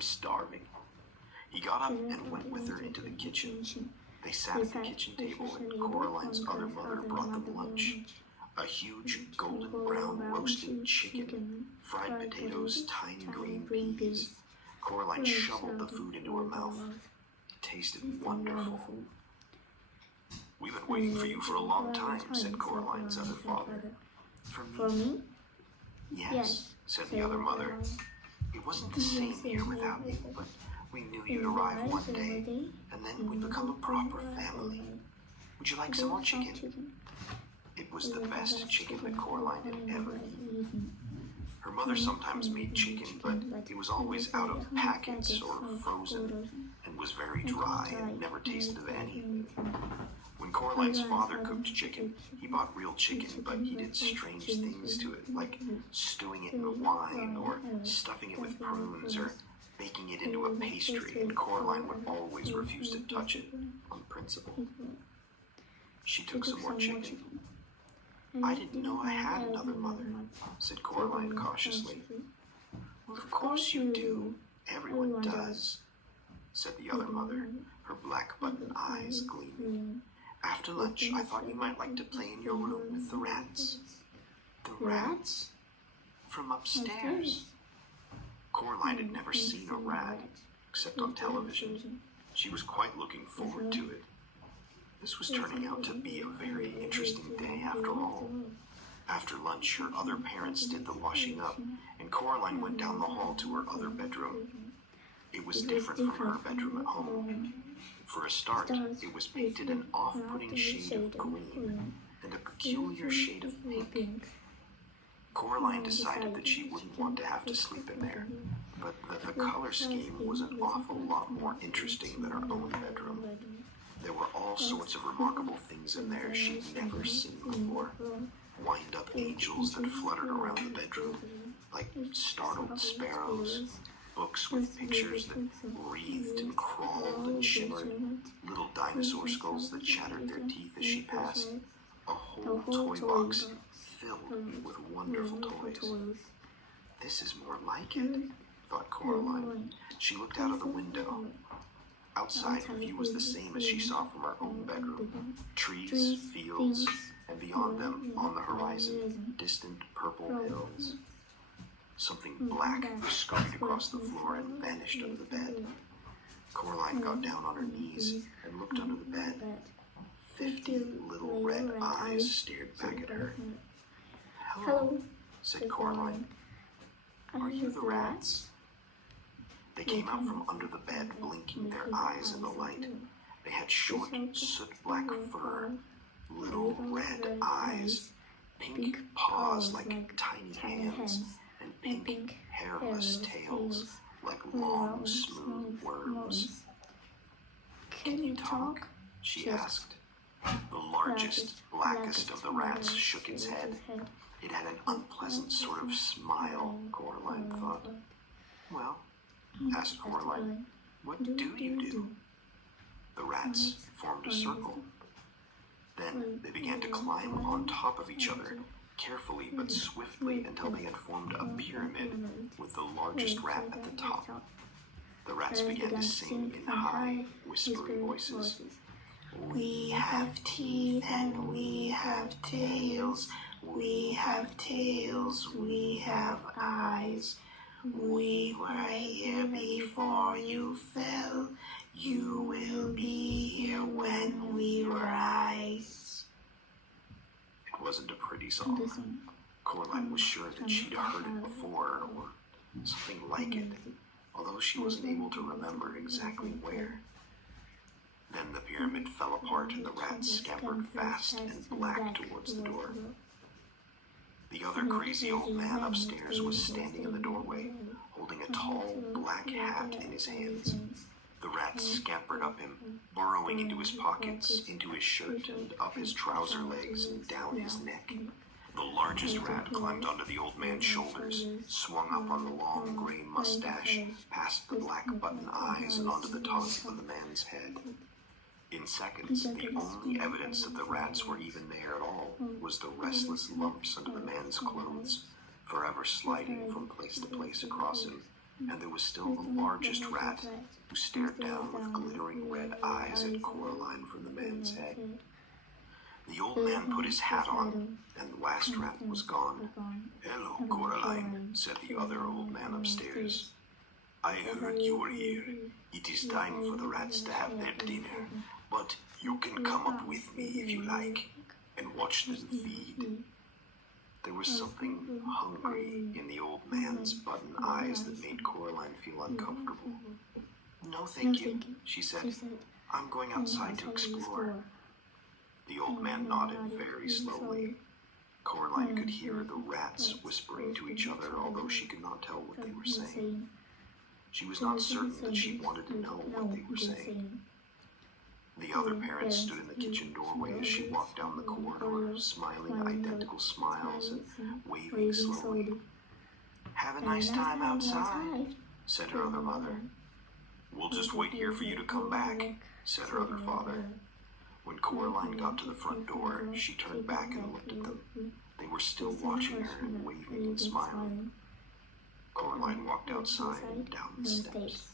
I'm starving." He got up and went with her into the kitchen. They sat at the kitchen table, and Coraline's other mother brought them lunch. A huge golden brown roasted chicken, fried potatoes, tiny green peas. Coraline shoveled the food into her mouth. It tasted wonderful. "We've been waiting for you for a long time," said Coraline's other father. "For me?" "Yes," said the other mother. "It wasn't the same here without you, but we knew you'd arrive one day, and then we'd become a proper family. Would you like some more chicken?" It was the best chicken that Coraline had ever eaten. Her mother sometimes made chicken, but it was always out of packets or frozen, and was very dry and never tasted of anything. When Coraline's father cooked chicken, he bought real chicken, but he did strange things to it, like stewing it in wine, or stuffing it with prunes, or baking it into a pastry, and Coraline would always refuse to touch it, on principle. She took some more chicken. "I didn't know I had another mother," said Coraline cautiously. "Well, of course you do. Everyone does," said the other mother, her black button eyes gleaming. "After lunch, I thought you might like to play in your room with the rats." "The rats?" "From upstairs." Coraline had never seen a rat, except on television. She was quite looking forward to it. This was turning out to be a very interesting day after all. After lunch, her other parents did the washing up, and Coraline went down the hall to her other bedroom. It was different from her bedroom at home. For a start, it was painted an off-putting shade of green and a peculiar shade of pink. Coraline decided that she wouldn't want to have to sleep in there, but that the color scheme was an awful lot more interesting than her own bedroom. There were all sorts of remarkable things in there she'd never seen before. Wind-up angels that fluttered around the bedroom, like startled sparrows. Books with pictures that wreathed and crawled and shimmered. Little dinosaur skulls that chattered their teeth as she passed. A whole toy box filled with wonderful toys. "This is more like it," thought Coraline. She looked out of the window. Outside, the view was the same as she saw from her own bedroom. Trees, fields, and beyond them, on the horizon, distant purple hills. Something black scurried across the floor and vanished under the bed. Coraline got down on her knees and looked under the bed. 50 little red eyes stared back at her. "Hello," said Coraline. "Are you the rats?" They came out from under the bed, blinking their eyes in the light. They had short, soot-black fur, little red eyes, pink paws like tiny hands, and pink, hairless tails like long, smooth worms. "Can you talk?" she asked. The largest, blackest of the rats shook its head. It had an unpleasant sort of smile, Coraline thought. "Well," asked Coralline, "what do you do?" The rats formed a circle. Then they began to climb on top of each other, carefully but swiftly, until they had formed a pyramid with the largest rat at the top. The rats began to sing in high, whispery voices. "We have teeth and we have tails. We have tails, we have eyes. We were here before you fell. You will be here when we rise." It wasn't a pretty song. Coraline was sure that she'd heard it before, or something like it, although she wasn't able to remember exactly where. Then the pyramid fell apart and the rats scampered fast and black towards the door. The other crazy old man upstairs was standing in the doorway, holding a tall black hat in his hands. The rats scampered up him, burrowing into his pockets, into his shirt, and up his trouser legs and down his neck. The largest rat climbed onto the old man's shoulders, swung up on the long gray mustache, past the black button eyes, and onto the top of the man's head. In seconds, the only evidence that the rats were even there at all was the restless lumps under the man's clothes, forever sliding from place to place across him, and there was still the largest rat, who stared down with glittering red eyes at Coralline from the man's head. The old man put his hat on, and the last rat was gone. "Hello, Coralline," said the other old man upstairs. "I heard you were here. It is time for the rats to have their dinner, but you can come up with me if you like, and watch them feed." There was something hungry in the old man's button eyes that made Coralline feel uncomfortable. "No, thank you," she said. "I'm going outside to explore." The old man nodded very slowly. Coralline could hear the rats whispering to each other, although she could not tell what they were saying. She was not certain that she wanted to know what they were saying. The other parents stood in the kitchen doorway as she walked down the corridor, smiling identical smiles and waving slowly. "Have a nice time outside," said her other mother. "We'll just wait here for you to come back," said her other father. When Coralline got to the front door, she turned back and looked at them. They were still watching her and waving and smiling. Coralline walked outside and down the steps.